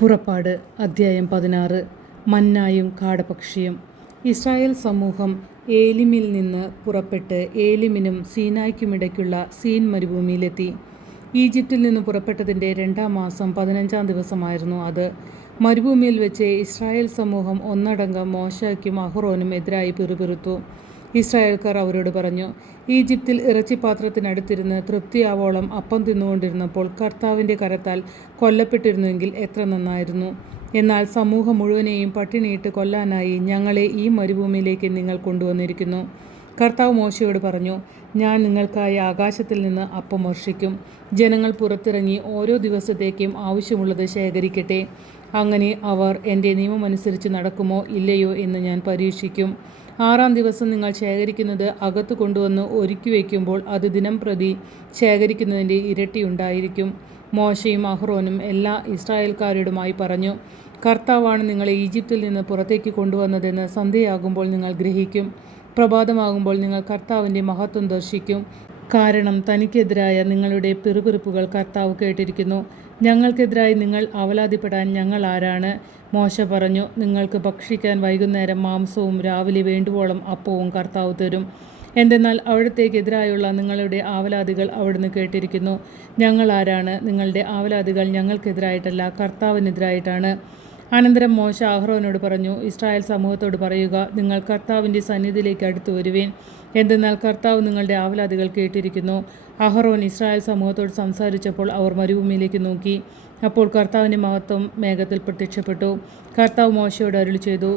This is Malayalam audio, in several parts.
പുറപ്പാട് അദ്ധ്യായം 16. മന്നായും കാടപക്ഷിയും. ഇസ്രായേൽ സമൂഹം ഏലിമിൽ നിന്ന് പുറപ്പെട്ട് ഏലിമിനും സീനായ്ക്കുമിടയ്ക്കുള്ള സീൻ മരുഭൂമിയിലെത്തി. ഈജിപ്തിൽ നിന്ന് പുറപ്പെട്ടതിൻ്റെ 2-ാം മാസം 15-ാം ദിവസമായിരുന്നു അത്. മരുഭൂമിയിൽ വെച്ച് ഇസ്രായേൽ സമൂഹം ഒന്നടങ്കം മോശയ്ക്കും അഹ്റോനും എതിരായി പിറുപിറുത്തു. ഇസ്രായേൽക്കാർ അവരോട് പറഞ്ഞു, ഈജിപ്തിൽ ഇറച്ചിപ്പാത്രത്തിനടുത്തിരുന്ന് തൃപ്തിയാവോളം അപ്പം തിന്നുകൊണ്ടിരുന്നപ്പോൾ കർത്താവിൻ്റെ കരത്താൽ കൊല്ലപ്പെട്ടിരുന്നുവെങ്കിൽ എത്ര നന്നായിരുന്നു. എന്നാൽ സമൂഹം മുഴുവനെയും പട്ടിണിയിട്ട് കൊല്ലാനായി ഞങ്ങളെ ഈ മരുഭൂമിയിലേക്ക് നിങ്ങൾ കൊണ്ടുവന്നിരിക്കുന്നു. കർത്താവ് മോശയോട് പറഞ്ഞു, ഞാൻ നിങ്ങൾക്കായി ആകാശത്തിൽ നിന്ന് അപ്പം വർഷിക്കും. ജനങ്ങൾ പുറത്തിറങ്ങി ഓരോ ദിവസത്തേക്കും ആവശ്യമുള്ളത് ശേഖരിക്കട്ടെ. അങ്ങനെ അവർ എൻ്റെ നിയമമനുസരിച്ച് നടക്കുമോ ഇല്ലയോ എന്ന് ഞാൻ പരീക്ഷിക്കും. 6-ാം ദിവസം നിങ്ങൾ ശേഖരിക്കുന്നത് അകത്ത് കൊണ്ടുവന്ന് ഒരുക്കി വയ്ക്കുമ്പോൾ അത് ദിനംപ്രതി ശേഖരിക്കുന്നതിൻ്റെ ഇരട്ടിയുണ്ടായിരിക്കും. മോശയും അഹ്റോനും എല്ലാ ഇസ്രായേൽക്കാരോടുമായി പറഞ്ഞു, കർത്താവാണ് നിങ്ങളെ ഈജിപ്തിൽ നിന്ന് പുറത്തേക്ക് കൊണ്ടുവന്നതെന്ന് സന്ധ്യയാകുമ്പോൾ നിങ്ങൾ ഗ്രഹിക്കും. പ്രഭാതമാകുമ്പോൾ നിങ്ങൾ കർത്താവിൻ്റെ മഹത്വം ദർശിക്കും. കാരണം തനിക്കെതിരായ നിങ്ങളുടെ പിറുപിറുപ്പുകൾ കർത്താവ് കേട്ടിരിക്കുന്നു. ഞങ്ങൾക്കെതിരായി നിങ്ങൾ അവലാതിപ്പെടാൻ ഞങ്ങൾ ആരാണ്? മോശ പറഞ്ഞു, നിങ്ങൾക്ക് ഭക്ഷിക്കാൻ വൈകുന്നേരം മാംസവും രാവിലെ വേണ്ടുവോളം അപ്പവും കർത്താവ് തരും. എന്തെന്നാൽ അവിടത്തേക്കെതിരായുള്ള നിങ്ങളുടെ ആവലാതികൾ അവിടുന്ന് കേട്ടിരിക്കുന്നു. ഞങ്ങൾ ആരാണ്? നിങ്ങളുടെ ആവലാതികൾ ഞങ്ങൾക്കെതിരായിട്ടല്ല, കർത്താവിനെതിരായിട്ടാണ്. അനന്തരം മോശ അഹ്റോനോട് പറഞ്ഞു, ഇസ്രായേൽ സമൂഹത്തോട് പറയുക, നിങ്ങൾ കർത്താവിൻ്റെ സന്നിധിയിലേക്ക് അടുത്തു വരുവേൻ. എന്തെന്നാൽ കർത്താവ് നിങ്ങളുടെ ആവലാതികൾ കേട്ടിരിക്കുന്നു. അഹ്റോൻ ഇസ്രായേൽ സമൂഹത്തോട് സംസാരിച്ചപ്പോൾ അവർ മരുഭൂമിയിലേക്ക് നോക്കി. അപ്പോൾ കർത്താവിൻ്റെ മഹത്വം മേഘത്തിൽ പ്രത്യക്ഷപ്പെട്ടു. കർത്താവ് മോശയോട് അരുളി ചെയ്തു,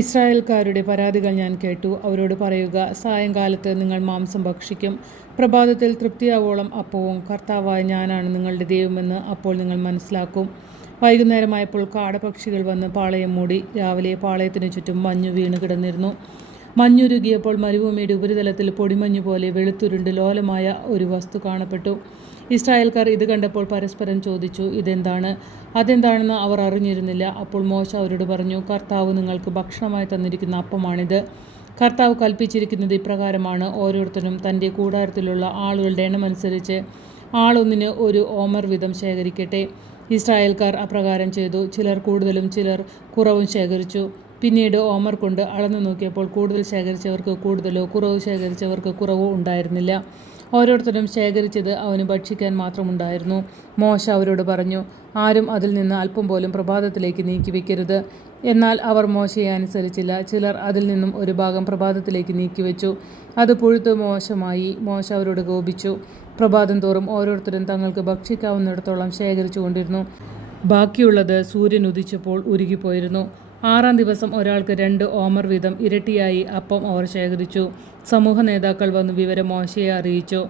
ഇസ്രായേൽക്കാരുടെ പരാതികൾ ഞാൻ കേട്ടു. അവരോട് പറയുക, സായങ്കാലത്ത് നിങ്ങൾ മാംസം ഭക്ഷിക്കും, പ്രഭാതത്തിൽ തൃപ്തിയാവോളം അപ്പവും. കർത്താവായ ഞാനാണ് നിങ്ങളുടെ ദൈവമെന്ന് അപ്പോൾ നിങ്ങൾ മനസ്സിലാക്കും. വൈകുന്നേരമായപ്പോൾ കാടപക്ഷികൾ വന്ന് പാളയം മൂടി. രാവിലെ പാളയത്തിനു ചുറ്റും മഞ്ഞു വീണ് കിടന്നിരുന്നു. മഞ്ഞുരുകിയപ്പോൾ മരുഭൂമിയുടെ ഉപരിതലത്തിൽ പൊടിമഞ്ഞു പോലെ വെളുത്തുരുണ്ട് ലോലമായ ഒരു വസ്തു കാണപ്പെട്ടു. ഇസ്രായേൽക്കാർ ഇത് കണ്ടപ്പോൾ പരസ്പരം ചോദിച്ചു, ഇതെന്താണ്? അതെന്താണെന്ന് അവർ അറിഞ്ഞിരുന്നില്ല. അപ്പോൾ മോശ അവരോട് പറഞ്ഞു, കർത്താവ് നിങ്ങൾക്ക് ഭക്ഷണമായി തന്നിരിക്കുന്ന അപ്പമാണിത്. കർത്താവ് കൽപ്പിച്ചിരിക്കുന്നത് ഇപ്രകാരമാണ്, ഓരോരുത്തരും തൻ്റെ കൂടാരത്തിലുള്ള ആളുകളുടെ എണ്ണമനുസരിച്ച് ആളൊന്നിന് 1 ഓമർ വീതം ശേഖരിക്കട്ടെ. ഇസ്രായേൽക്കാർ അപ്രകാരം ചെയ്തു. ചിലർ കൂടുതലും ചിലർ കുറവും ശേഖരിച്ചു. പിന്നീട് ഓമർ കൊണ്ട് അളന്നു നോക്കിയപ്പോൾ കൂടുതൽ ശേഖരിച്ചവർക്ക് കൂടുതലോ കുറവ് ശേഖരിച്ചവർക്ക് കുറവോ ഉണ്ടായിരുന്നില്ല. ഓരോരുത്തരും ശേഖരിച്ചത് അവന് ഭക്ഷിക്കാൻ മാത്രമുണ്ടായിരുന്നു. മോശ അവരോട് പറഞ്ഞു, ആരും അതിൽ നിന്ന് അല്പം പോലും പ്രഭാതത്തിലേക്ക് നീക്കിവെക്കരുത്. എന്നാൽ അവർ മോശയെ അനുസരിച്ചില്ല. ചിലർ അതിൽ നിന്നും ഒരു ഭാഗം പ്രഭാതത്തിലേക്ക് നീക്കിവെച്ചു. അത് പുഴുത്ത് മോശമായി. മോശ അവരോട് കോപിച്ചു. പ്രഭാതം തോറും ഓരോരുത്തരും തങ്ങൾക്ക് ഭക്ഷിക്കാവുന്നിടത്തോളം ശേഖരിച്ചു കൊണ്ടിരുന്നു. ബാക്കിയുള്ളത് സൂര്യൻ ഉദിച്ചപ്പോൾ ഉരുകിപ്പോയിരുന്നു. 6-ാം ദിവസം ഒരാൾക്ക് 2 ഓമർ വീതം ഇരട്ടിയായി അപ്പം അവർ ശേഖരിച്ചു. സമൂഹ നേതാക്കൾ വന്ന് വിവരം മോശയെ അറിയിച്ചു.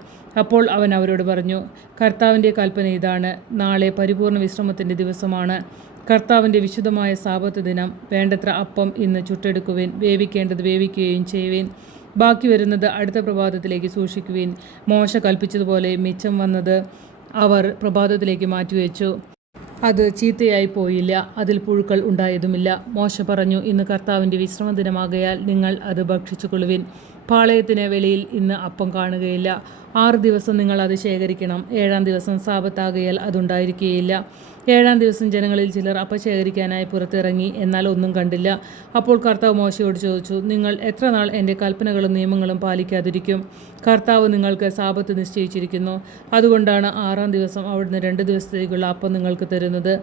അപ്പോൾ അവൻ അവരോട് പറഞ്ഞു, കർത്താവിൻ്റെ കൽപ്പന ഇതാണ്, നാളെ പരിപൂർണ വിശ്രമത്തിൻ്റെ ദിവസമാണ്, കർത്താവിൻ്റെ വിശുദ്ധമായ സാബത്ത് ദിനം. വേണ്ടത്ര അപ്പം ഇന്ന് ചുട്ടെടുക്കുവേൻ, വേവിക്കേണ്ടത് വേവിക്കുകയും ചെയ്യുവേൻ, ബാക്കി വരുന്നത് അടുത്ത പ്രഭാതത്തിലേക്ക് സൂക്ഷിക്കുവേൻ. മോശ കൽപ്പിച്ചതുപോലെ മിച്ചം വന്നത് അവർ പ്രഭാതത്തിലേക്ക് മാറ്റിവെച്ചു. അത് ചീത്തയായി പോയില്ല, അതിൽ പുഴുക്കൾ ഉണ്ടായതുമില്ല. മോശ പറഞ്ഞു, ഇന്ന് കർത്താവിൻ്റെ വിശ്രമദിനമാകയാൽ നിങ്ങൾ അത് ഭക്ഷിച്ചു കൊള്ളുവിൻ. പാളയത്തിന് വെളിയിൽ ഇന്ന് അപ്പം കാണുകയില്ല. 6 ദിവസം നിങ്ങൾ അത് ശേഖരിക്കണം. 7-ാം ദിവസം സാബത്താകയാൽ അതുണ്ടായിരിക്കുകയില്ല. 7-ാം ദിവസം ജനങ്ങളിൽ ചിലർ അപ്പം ശേഖരിക്കാനായി പുറത്തിറങ്ങി, എന്നാൽ ഒന്നും കണ്ടില്ല. അപ്പോൾ കർത്താവ് മോശയോട് ചോദിച്ചു, നിങ്ങൾ എത്ര നാൾ എൻ്റെ കൽപ്പനകളും നിയമങ്ങളും പാലിക്കാതിരിക്കും? കർത്താവ് നിങ്ങൾക്ക് സാബത്ത് നിശ്ചയിച്ചിരിക്കുന്നു. അതുകൊണ്ടാണ് 6-ാം ദിവസം അവിടുന്ന് 2 ദിവസത്തേക്കുള്ള അപ്പം നിങ്ങൾക്ക് തരുന്നത്.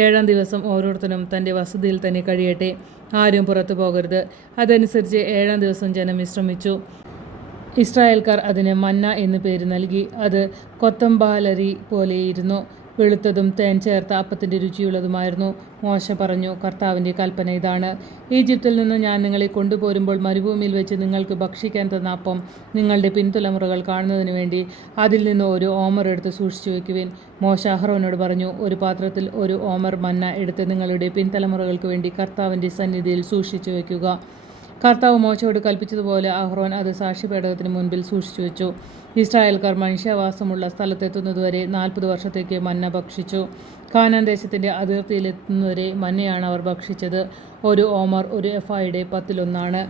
7-ാം ദിവസം ഓരോരുത്തരും തൻ്റെ വസതിയിൽ തന്നെ കഴിയട്ടെ, ആരും പുറത്തു പോകരുത്. അതനുസരിച്ച് 7-ാം ദിവസം ജനം വിശ്രമിച്ചു. ഇസ്രായേൽക്കാർ അതിന് മന്ന എന്ന് പേര് നൽകി. അത് കൊത്തമ്പാലരി പോലെയിരുന്നു, വെളുത്തതും തേൻ ചേർത്ത അപ്പത്തിൻ്റെ രുചിയുള്ളതുമായിരുന്നു. മോശ പറഞ്ഞു, കർത്താവിൻ്റെ കൽപ്പന ഇതാണ്, ഈജിപ്തിൽ നിന്ന് ഞാൻ നിങ്ങളെ കൊണ്ടുപോരുമ്പോൾ മരുഭൂമിയിൽ വെച്ച് നിങ്ങൾക്ക് ഭക്ഷിക്കാൻ തന്ന അപ്പം നിങ്ങളുടെ പിൻതലമുറകൾ കാണുന്നതിന് വേണ്ടി അതിൽ നിന്ന് 1 ഓമർ എടുത്ത് സൂക്ഷിച്ചു വയ്ക്കുവേൻ. മോശ അഹ്റോനോട് പറഞ്ഞു, ഒരു പാത്രത്തിൽ 1 ഓമർ മന്ന എടുത്ത് നിങ്ങളുടെ പിൻതലമുറകൾക്ക് വേണ്ടി കർത്താവിൻ്റെ സന്നിധിയിൽ സൂക്ഷിച്ചു വയ്ക്കുക. കർത്താവ് മോശയോട് കൽപ്പിച്ചതുപോലെ അഹ്റോൻ അത് സാക്ഷ്യപേടകത്തിന് മുൻപിൽ സൂക്ഷിച്ചു വെച്ചു. ഇസ്രായേൽക്കാർ മനുഷ്യവാസമുള്ള സ്ഥലത്തെത്തുന്നതുവരെ 40 വർഷത്തേക്ക് മന്ന ഭക്ഷിച്ചു. കാനാൻ ദേശത്തിൻ്റെ അതിർത്തിയിലെത്തുന്നവരെ മന്നയാണ് അവർ ഭക്ഷിച്ചത്. 1 ഓമർ 1 എഫായുടെ 10-1.